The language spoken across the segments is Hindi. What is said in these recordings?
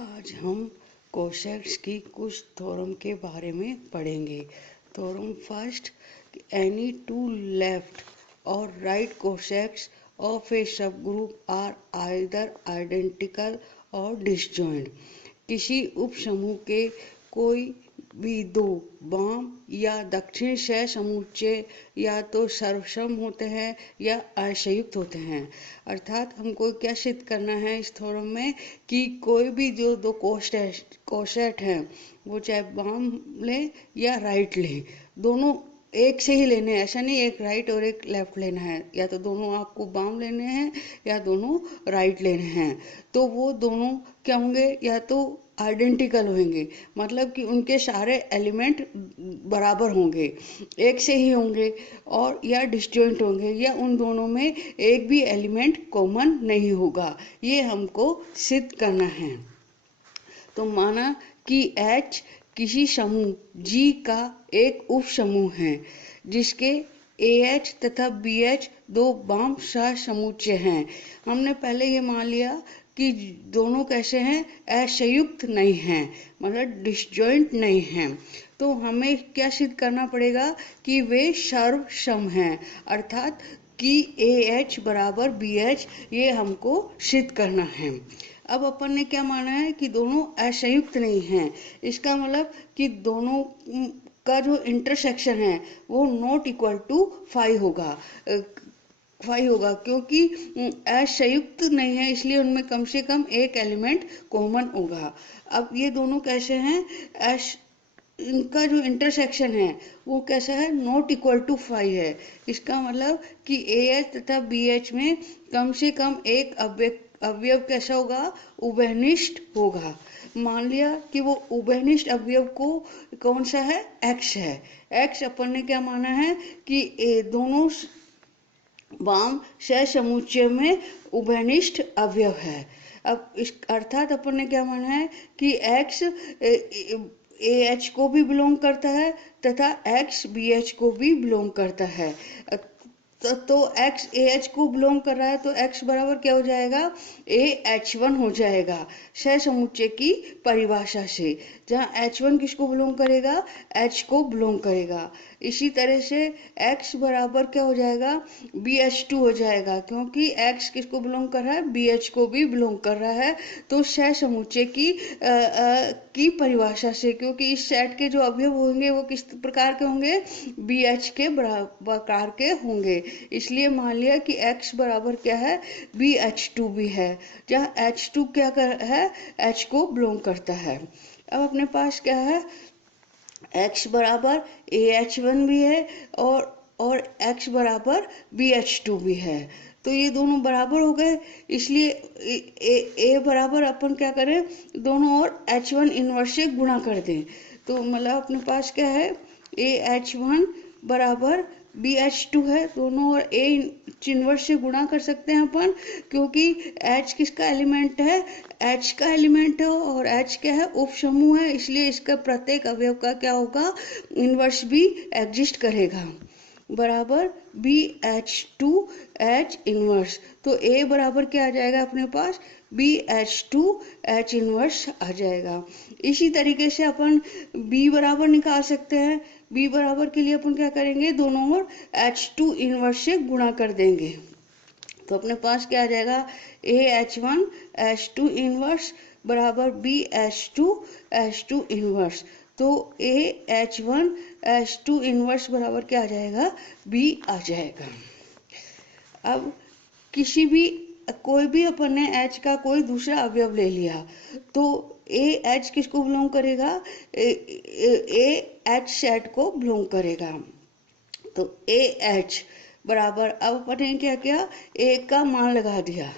आज हम कोशेट्स की कुछ थ्योरम के बारे में पढ़ेंगे। Theorem first, any two left और right cosets of a subgroup are either identical और डिसजॉइंट। किसी उपसमूह के कोई भी दो वाम या दक्षिण सह समुच्चय या तो सर्वसम होते हैं या असंयुक्त होते हैं। अर्थात हमको क्या सिद्ध करना है इस थ्योरम में कि कोई भी जो दो कोशेट हैं वो चाहे वाम ले या राइट ले, दोनों एक से ही लेने हैं। ऐसा नहीं एक राइट और एक लेफ्ट लेना है, या तो दोनों आपको वाम लेने हैं या दोनों राइट लेने हैं। तो वो दोनों क्या होंगे, या तो आइडेंटिकल होंगे, मतलब कि उनके सारे एलिमेंट बराबर होंगे, एक से ही होंगे, और या डिसजॉइंट होंगे, या उन दोनों में एक भी एलिमेंट कॉमन नहीं होगा। ये हमको सिद्ध करना है। तो माना कि H किसी समूह G का एक उप समूह है जिसके AH तथा BH दो वाम सह समुच्चय हैं। हमने पहले ये मान लिया कि दोनों कैसे हैं, असंयुक्त नहीं हैं, मतलब डिसजॉइंट नहीं हैं। तो हमें क्या सिद्ध करना पड़ेगा कि वे सर्वसम हैं, अर्थात कि AH बराबर BH, ये हमको सिद्ध करना है। अब अपन ने क्या माना है कि दोनों असंयुक्त नहीं हैं। इसका मतलब कि दोनों का जो इंटरसेक्शन है वो नॉट इक्वल टू 5 होगा। 5 होगा क्योंकि असंयुक्त नहीं है, इसलिए उनमें कम से कम एक एलिमेंट कॉमन होगा। अब ये दोनों कैसे हैं, इनका जो इंटरसेक्शन है वो कैसा है, नॉट इक्वल टू 5 है। इसका मतलब कि AH तथा BH में कम से कम एक अवयव कैसा होगा, उभयनिष्ठ होगा। मान लिया कि वो उभयनिष्ठ अवयव को कौन सा है, X है। X अपन ने क्या माना है कि दोनों वाम सह समुच्चय में उभयनिष्ठ अवयव है। अब इस अर्थात अपन ने क्या माना है कि X AH को भी बिलोंग करता है तथा X BH को भी बिलोंग करता है। तो X AH को बिलोंग कर रहा है तो X बराबर क्या हो जाएगा, AH1 हो जाएगा सह समुच्चय की परिभाषा से, जहाँ H1 किसको बिलोंग करेगा, H को बिलोंग करेगा। इसी तरह से X बराबर क्या हो जाएगा, BH2 हो जाएगा, क्योंकि X किसको बिलोंग कर रहा है, BH को भी बिलोंग कर रहा है। तो सह समुच्चय की परिभाषा से, क्योंकि इस सेट के जो अवयव होंगे वो किस प्रकार के होंगे, BH के प्रकार के होंगे, इसलिए मान लिया कि X बराबर क्या है, BH2 भी है, जहाँ H2 क्या है, H को बिलोंग करता है। अब अपने पास क्या है, X बराबर AH1 भी है और X बराबर BH2 भी है। तो ये दोनों बराबर हो गए, इसलिए A बराबर अपन क्या करें, दोनों और H1 इनवर्स से गुणा कर दें। तो मतलब अपने पास क्या है, AH1 बराबर BH2 है, दोनों और A इनवर्स से गुणा कर सकते हैं अपन, क्योंकि H किसका एलिमेंट है, H का एलिमेंट है, और H क्या है, उप समूह है, इसलिए इसका प्रत्येक अवयव का क्या होगा, इनवर्स भी एग्जिस्ट करेगा, बराबर BH2H इनवर्स। तो A बराबर क्या आ जाएगा अपने पास, BH2H इनवर्स आ जाएगा। इसी तरीके से अपन B बराबर निकाल सकते हैं। B बराबर के लिए अपन क्या करेंगे, दोनों ओर H2 इनवर्स से गुणा कर देंगे। तो अपने पास क्या आ जाएगा, AH1 H2 इनवर्स बराबर BH2 इनवर्स। तो AH1 H2 इनवर्स बराबर क्या आ जाएगा, B आ जाएगा। अब किसी भी कोई भी अपन ने H का कोई दूसरा अवयव ले लिया तो AH किसको बिलोंग करेगा, AH सेट को बिलोंग करेगा। तो AH बराबर, अब अपन ने क्या किया, A का मान लगा दिया,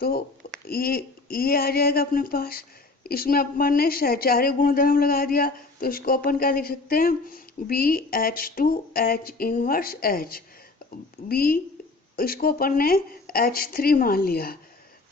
तो ये आ जाएगा अपने पास। इसमें अपन ने सहचार्य गुणधर्म लगा दिया, तो इसको अपन क्या लिख सकते हैं, BH2H इनवर्स H। B इसको अपन ने H3 मान लिया,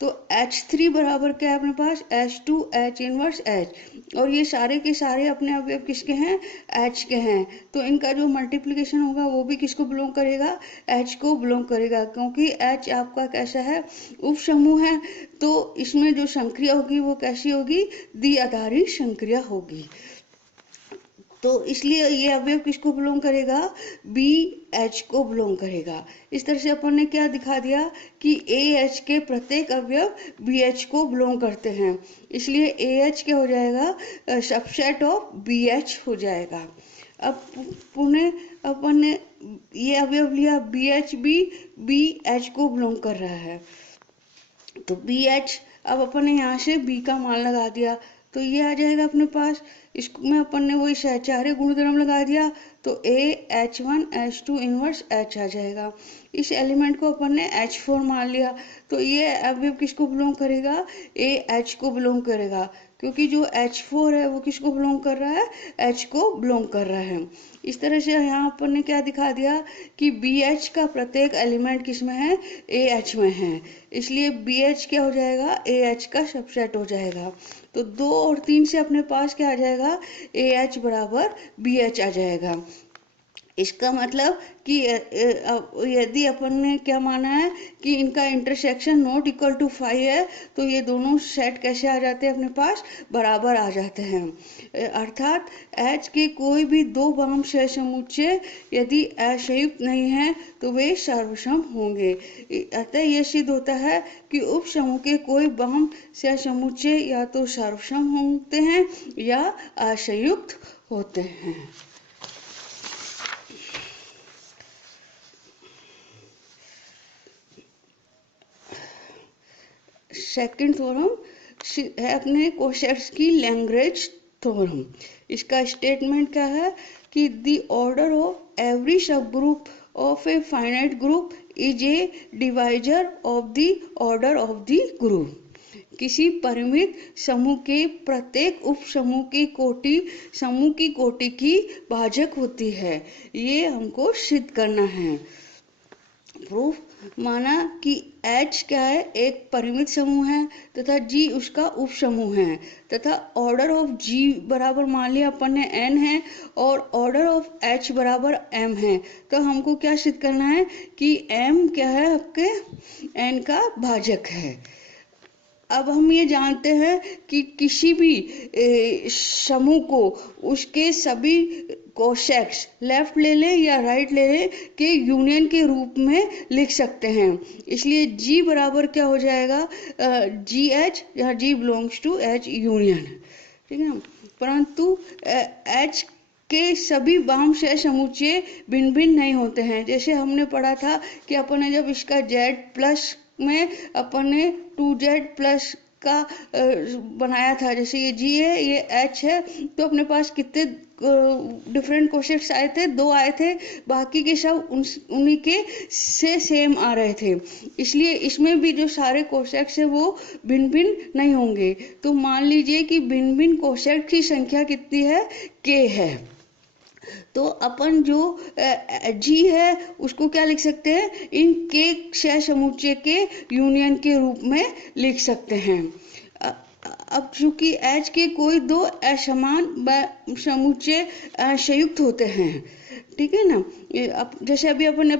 तो H3 बराबर क्या है अपने पास, H2H इनवर्स H। और ये सारे के सारे अपने अवयव किसके हैं, H के हैं। तो इनका जो मल्टीप्लिकेशन होगा वो भी किसको बिलोंग करेगा, H को बिलोंग करेगा, क्योंकि H आपका कैसा है, उप समूह है। तो इसमें जो संक्रिया होगी वो कैसी होगी, द्विआधारी संक्रिया होगी। तो इसलिए ये अवयव किसको बिलोंग करेगा, बी एच को बिलोंग करेगा। इस तरह से अपन ने क्या दिखा दिया कि ए एच के प्रत्येक अवयव बी एच को बिलोंग करते हैं, इसलिए ए एच क्या हो जाएगा, सबसेट ऑफ बी एच हो जाएगा। अब पुनः अपन ने ये अवयव लिया बी एच बी एच को बिलोंग कर रहा है, तो बी एच, अब अपन ने यहाँ से बी का मान लगा दिया तो ये आ जाएगा अपने पास। इसमें अपन ने वही सहचार्य गुणधर्म लगा दिया तो AH1 H2 इनवर्स H आ जाएगा। इस एलिमेंट को अपन ने H4 मान लिया तो ये अवयव किसको बिलोंग करेगा, AH को बिलोंग करेगा, क्योंकि जो H4 है वो किसको बिलोंग कर रहा है, H को बिलोंग कर रहा है। इस तरह से यहाँ अपन ने क्या दिखा दिया कि BH का प्रत्येक एलिमेंट किसमें है, AH में है, इसलिए BH क्या हो जाएगा, AH का सबसेट हो जाएगा। तो 2 और 3 से अपने पास क्या आ जाएगा, AH बराबर BH आ जाएगा। इसका मतलब कि यदि अपन ने क्या माना है कि इनका इंटरसेक्शन नॉट इक्वल टू 5 है तो ये दोनों सेट कैसे आ जाते हैं, अपने पास बराबर आ जाते हैं। अर्थात H के कोई भी दो वाम सहसमुच्चय यदि असंयुक्त नहीं है तो वे सर्वसम होंगे। अतः यह सिद्ध होता है कि उप समूह के कोई वाम सहसमुच्चय या तो सर्वसम होते हैं या असंयुक्त होते हैं। सेकंड थ्योरम है अपने कोशेट्स की लैग्रेंज थ्योरम। इसका स्टेटमेंट क्या है कि द ऑर्डर ऑफ एवरी सब group of a finite group is a divisor of the order of the group. किसी परिमित समूह के प्रत्येक उप समूह की कोटि समूह की कोटि की भाजक होती है, ये हमको सिद्ध करना है। प्रूफ माना कि H क्या है, एक परिमित समूह है तथा G उसका उप समूह है तथा ऑर्डर ऑफ G बराबर मान लिया अपन ने n है और ऑर्डर ऑफ H बराबर m है। तो हमको क्या सिद्ध करना है कि m क्या है, आपके n का भाजक है। अब हम ये जानते हैं कि किसी भी समूह को उसके सभी कोशेट्स लेफ्ट ले लें या राइट ले लें के यूनियन के रूप में लिख सकते हैं, इसलिए G बराबर क्या हो जाएगा, GH, जहाँ G belongs to H union, ठीक है। परंतु H के सभी वाम सहसमुच्चय भिन्न भिन्न नहीं होते हैं। जैसे हमने पढ़ा था कि अपन ने जब इसका Z प्लस में अपन ने 2Z प्लस का बनाया था, जैसे ये G है ये H है, तो अपने पास कितने डिफरेंट कोशेट्स आए थे, 2 आए थे, बाकी के सब उन्हीं के से सेम आ रहे थे, इसलिए इसमें भी जो सारे कोशेट्स है वो भिन्न भिन्न नहीं होंगे। तो मान लीजिए कि भिन्न भिन्न कोशेट्स की संख्या कितनी है, k है। तो अपन जो G है उसको क्या लिख सकते हैं, इन के सहसमुच्चय के यूनियन के रूप में लिख सकते हैं। अब चूंकि H के कोई दो असमान समुच्चय संयुक्त होते हैं, ठीक है ना। अब जैसे अभी अपन ने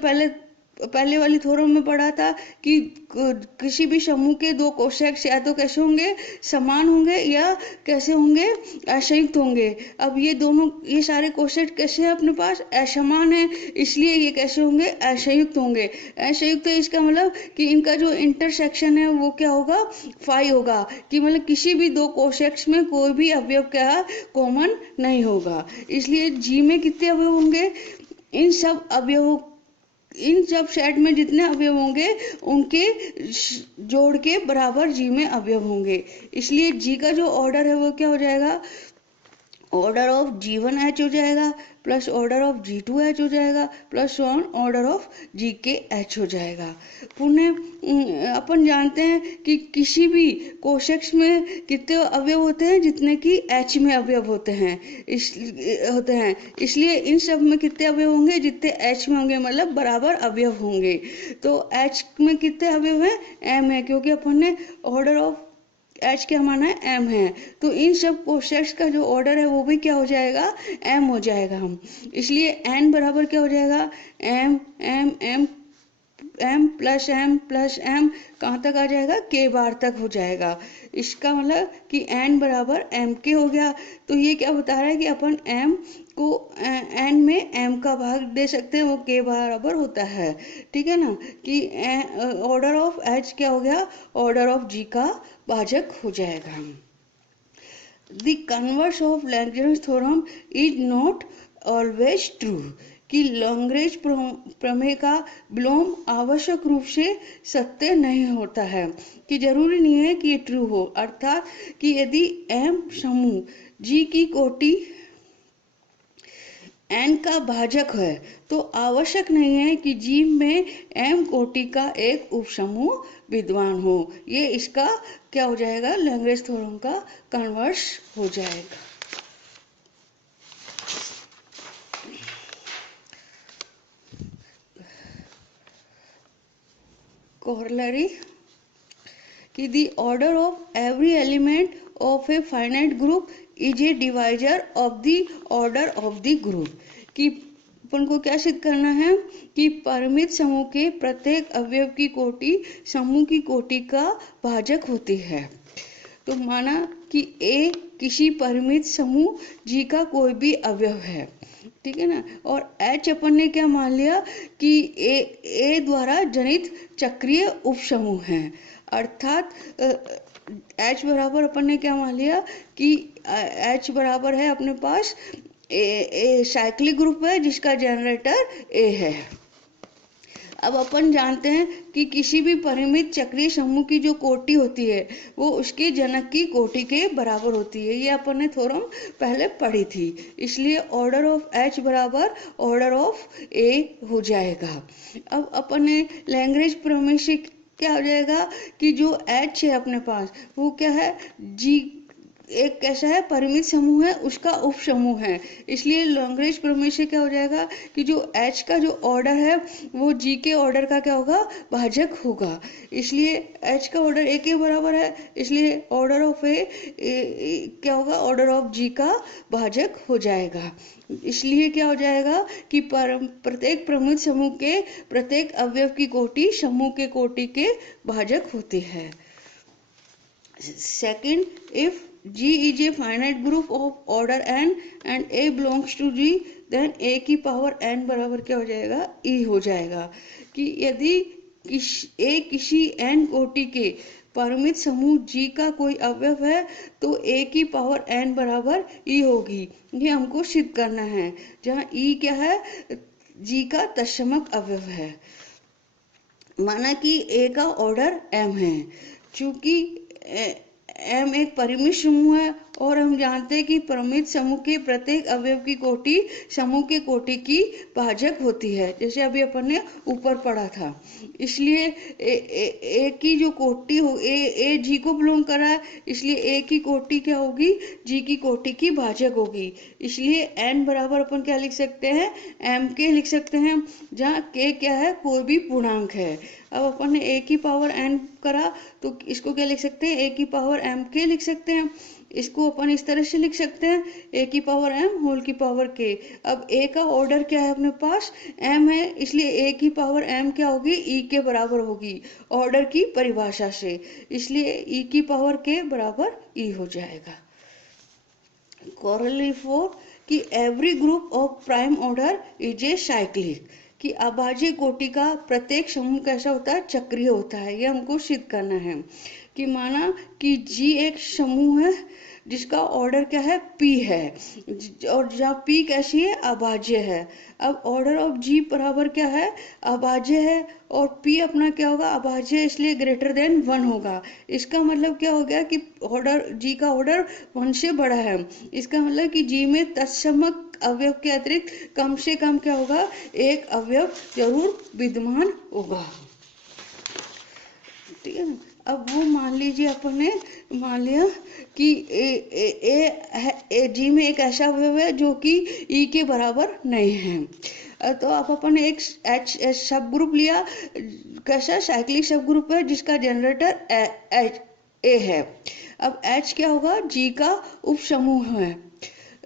पहले वाली थ्योरम में पढ़ा था कि किसी भी समूह के दो कोशेट्स या तो कैसे होंगे, समान होंगे या कैसे होंगे, असंयुक्त होंगे। अब ये दोनों ये सारे कोशेट कैसे हैं, अपने पास असमान है, इसलिए ये कैसे होंगे, असंयुक्त होंगे। असंयुक्त है इसका मतलब कि इनका जो इंटरसेक्शन है वो क्या होगा, 5 होगा, कि मतलब किसी भी दो कोशेट्स में कोई भी अवयव क्या कॉमन नहीं होगा। इसलिए जी में कितने अवयव होंगे, इन सब सेट में जितने अवयव होंगे उनके जोड़ के बराबर जी में अवयव होंगे। इसलिए जी का जो ऑर्डर है वो क्या हो जाएगा, ऑर्डर ऑफ G1H हो जाएगा प्लस ऑर्डर ऑफ G2H हो जाएगा प्लस ऑर्डर ऑफ GKH हो जाएगा। पुनः अपन जानते हैं कि किसी भी कोशेट्स में कितने अवयव होते हैं, जितने कि H में अवयव होते हैं, इसलिए इन सब में कितने अवयव होंगे, जितने H में होंगे, मतलब बराबर अवयव होंगे। तो H में कितने अवयव हैं, M है, क्योंकि अपन ने ऑर्डर ऑफ एच क्या माना है, एम है, तो इन सब कोशेक्स का जो ऑर्डर है वो भी क्या हो जाएगा, एम हो जाएगा हम। इसलिए एन बराबर क्या हो जाएगा, M M M M plus M कहाँ तक आ जाएगा, के बार तक हो जाएगा। इसका मतलब कि एन बराबर एम के हो गया। तो ये क्या बता रहा है कि अपन एम को एन में एम का भाग दे सकते हैं, वो के बराबर होता है। ठीक है ना, कि ऑर्डर ऑफ एच क्या हो गया, ऑर्डर ऑफ जी का भाजक हो जाएगा। The converse of Lagrange theorem is not always true कि लैग्रेंज प्रमेय का विलोम आवश्यक रूप से सत्य नहीं होता है, कि जरूरी नहीं है कि ये ट्रू हो। अर्थात कि यदि एम समूह जी की कोटि एन का भाजक है तो आवश्यक नहीं है कि जी में एम कोटि का एक उपसमूह विद्यमान हो। ये इसका क्या हो जाएगा, लैग्रेंज थ्योरम का कन्वर्स हो जाएगा। कोरोलरी कि the order of every element of a finite group is a divisor of the order of the group, कि अपन को क्या सिद्ध करना है कि परिमित समूह के प्रत्येक अवयव की कोटि समूह की कोटि का भाजक होती है। तो माना कि ए किसी परिमित समूह जी का कोई भी अवयव है, ठीक है ना, और एच अपन ने क्या मान लिया कि ए द्वारा जनित चक्रीय उपसमूह है। अर्थात एच बराबर अपन ने क्या मान लिया कि एच बराबर है अपने पास ए साइक्लिक ग्रुप है जिसका जनरेटर ए है। अब अपन जानते हैं कि किसी भी परिमित चक्रीय समूह की जो कोटि होती है वो उसके जनक की कोटि के बराबर होती है। ये अपन ने थ्योरम पहले पढ़ी थी। इसलिए ऑर्डर ऑफ एच बराबर ऑर्डर ऑफ ए हो जाएगा। अब अपन ने लैग्रेंज प्रमेय से क्या हो जाएगा कि जो एच है अपने पास वो क्या है, जी एक कैसा है, परिमित समूह है, उसका उपसमूह है। इसलिए लैग्रेंज प्रमेय से क्या हो जाएगा कि जो एच का जो ऑर्डर है वो जी के ऑर्डर का क्या होगा, भाजक होगा। इसलिए एच का ऑर्डर ए के बराबर है, इसलिए ऑर्डर ऑफ ए क्या होगा, ऑर्डर ऑफ जी का भाजक हो जाएगा। इसलिए क्या हो जाएगा कि प्रत्येक परिमित समूह के प्रत्येक अवयव की कोटि समूह के कोटि के भाजक होती है। Second, if G is a finite group of order n and A belongs to G, then A की पावर n बराबर क्या हो जाएगा, E हो जाएगा। कि यदि A किसी n कोटि के परिमित समूह G का कोई अवयव है तो A की पावर n बराबर E होगी। ये हमको सिद्ध करना है, जहाँ E क्या है, G का तत्समक अवयव है। माना कि A का ऑर्डर m है, चूंकि एम एक परिमित समूह है और हम जानते हैं कि परिमित समूह के प्रत्येक अवयव की कोटि समूह के कोटि की भाजक होती है, जैसे अभी अपन ने ऊपर पढ़ा था। इसलिए ए की जो कोटि हो, ए जी को बिलोंग करा है, इसलिए ए की कोटि क्या होगी, जी की कोटि की भाजक होगी। इसलिए एन बराबर अपन क्या लिख सकते हैं, एम के लिख सकते हैं, जहाँ के क्या है, कोई भी पूर्णांक है। अब अपन ने ए की पावर एन करा तो इसको क्या लिख सकते हैं, ए की पावर एम के लिख सकते हैं। इसको अपन इस तरह से लिख सकते हैं, ए की पावर एम होल की पावर के। अब ए का ऑर्डर क्या है अपने पास, एम है, इसलिए ए की पावर एम क्या होगी, ई के बराबर होगी ऑर्डर की परिभाषा से। इसलिए ई की पावर के बराबर ई हो जाएगा। कॉरोलरी 4 कि every group of prime order is a cyclic, कि अभाज्य कोटि का प्रत्येक समूह कैसा होता है, चक्रीय होता है। ये हमको सिद्ध करना है कि माना कि जी एक समूह है जिसका ऑर्डर क्या है, पी है, और जहाँ पी कैसी है, अभाज्य है। अब ऑर्डर ऑफ जी बराबर क्या है, अभाज्य है, और पी अपना क्या होगा, अभाज्य है, इसलिए ग्रेटर देन 1 होगा। इसका मतलब क्या हो गया कि ऑर्डर जी का ऑर्डर 1 से बड़ा है। इसका मतलब कि जी में तत्समक अवयव के अतिरिक्त कम से कम क्या होगा, एक अवयव जरूर विद्यमान होगा। ठीक है ना। अब वो मान लीजिए अपन ने मान लिया कि ए जी में एक ऐसा अवयव है जो कि ई के बराबर नहीं है। तो आप अपन ने एक एच सब ग्रुप लिया, कैसा साइक्लिक सब ग्रुप है जिसका जनरेटर एच ए है। अब H क्या होगा, G का उपसमूह है,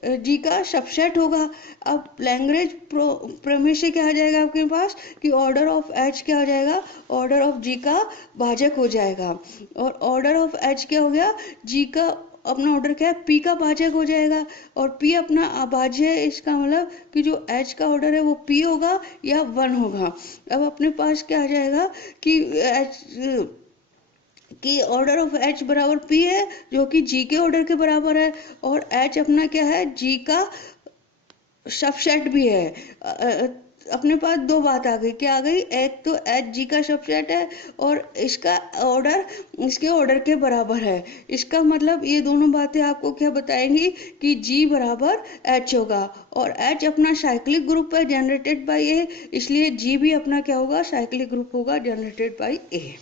जी का सबसेट होगा। अब लैग्रेंज प्रमेय से क्या आ जाएगा आपके पास कि ऑर्डर ऑफ एच क्या हो जाएगा, ऑर्डर ऑफ जी का भाजक हो जाएगा। और ऑर्डर ऑफ एच क्या हो गया, जी का अपना ऑर्डर क्या है, पी का भाजक हो जाएगा। और पी अपना अभाज्य है, इसका मतलब कि जो एच का ऑर्डर है वो पी होगा या 1 होगा। अब अपने पास क्या आ जाएगा कि एच कि ऑर्डर ऑफ एच बराबर पी है जो कि जी के ऑर्डर के बराबर है। और एच अपना क्या है, जी का सबसेट भी है। अपने पास दो बात आ गई, क्या आ गई, एक तो एच जी का सबसेट है और इसका ऑर्डर इसके ऑर्डर के बराबर है। इसका मतलब ये दोनों बातें आपको क्या बताएंगी कि जी बराबर एच होगा। और एच अपना साइक्लिक ग्रुप है जनरेटेड बाई ए, इसलिए जी भी अपना क्या होगा, साइक्लिक ग्रुप होगा generated by a.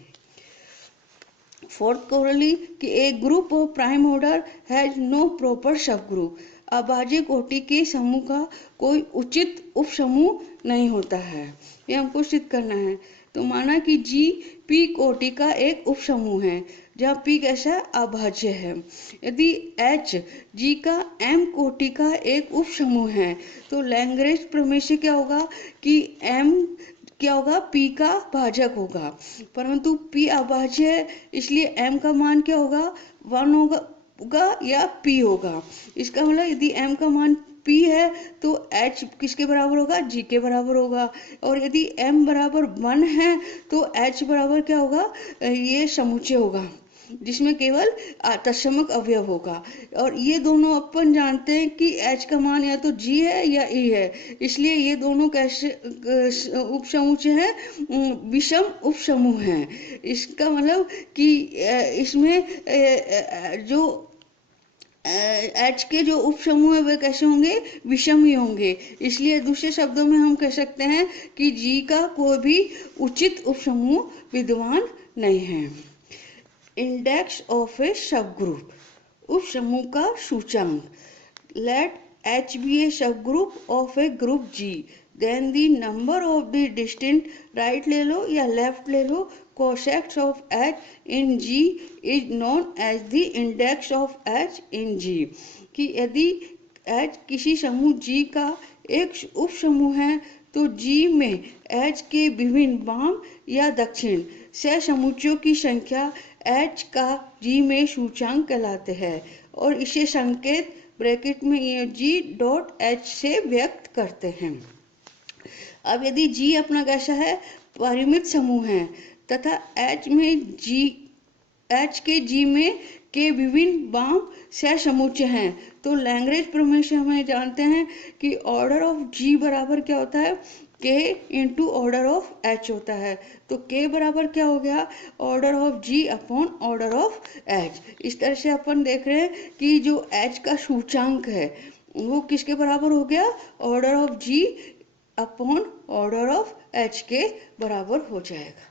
Fourth corollary कि a group of prime order has no proper subgroup, अभाज्य कोटि के समूह का कोई उचित उपसमूह नहीं होता है। ये हमको सिद्ध करना है। तो माना कि जी पी कोटि का एक उपसमूह है जहाँ पी कैसा है, अभाज्य है। यदि एच जी का एम कोटि का एक उपसमूह है तो लैग्रेंज प्रमेय से क्या होगा कि एम क्या होगा, पी का भाजक होगा। परंतु पी अभाज्य है, इसलिए एम का मान क्या होगा, 1 होगा या पी होगा। इसका मतलब यदि एम का मान पी है तो एच किसके बराबर होगा, जी के बराबर होगा। और यदि एम बराबर 1 है तो एच बराबर क्या होगा, ये समुच्चय होगा जिसमें केवल तत्समक अवयव होगा। और ये दोनों अपन जानते हैं कि एच का मान या तो जी है या ई है, इसलिए ये दोनों कैसे उपसमुच्चय है, विषम उपसमूह हैं। इसका मतलब कि इसमें जो एच के जो उपसमूह है वे कैसे होंगे, विषम ही होंगे। इसलिए दूसरे शब्दों में हम कह सकते हैं कि जी का कोई भी उचित उपसमूह विद्यमान नहीं है। इंडेक्स ऑफ ए सब ग्रुप, उप समूह का सूचांक। Let H be a subgroup of a group G, then the number of the distinct, right ले लो या लेफ्ट ले लो, cosets of H in G is known as the index of H in G. कि यदि एच किसी समूह जी का एक उप समूह है तो जी में एच के विभिन्न वाम या दक्षिण सह समुच्चयों की संख्या एच का जी में सूचांक कहलाते हैं और इसे संकेत ब्रैकेट में ये जी डॉट एच से व्यक्त करते हैं। अब यदि जी अपना कैसा है, परिमित समूह है तथा एच के जी में के विभिन्न वाम सह समुच्चय हैं तो लैग्रेंज प्रमेय से हमें जानते हैं कि ऑर्डर ऑफ जी बराबर क्या होता है, के इंटू ऑर्डर ऑफ एच होता है। तो के बराबर क्या हो गया, order of G upon order of H. इस तरह से अपन देख रहे हैं कि जो एच का सूचांक है वो किसके बराबर हो गया, order of G upon order of H के बराबर हो जाएगा।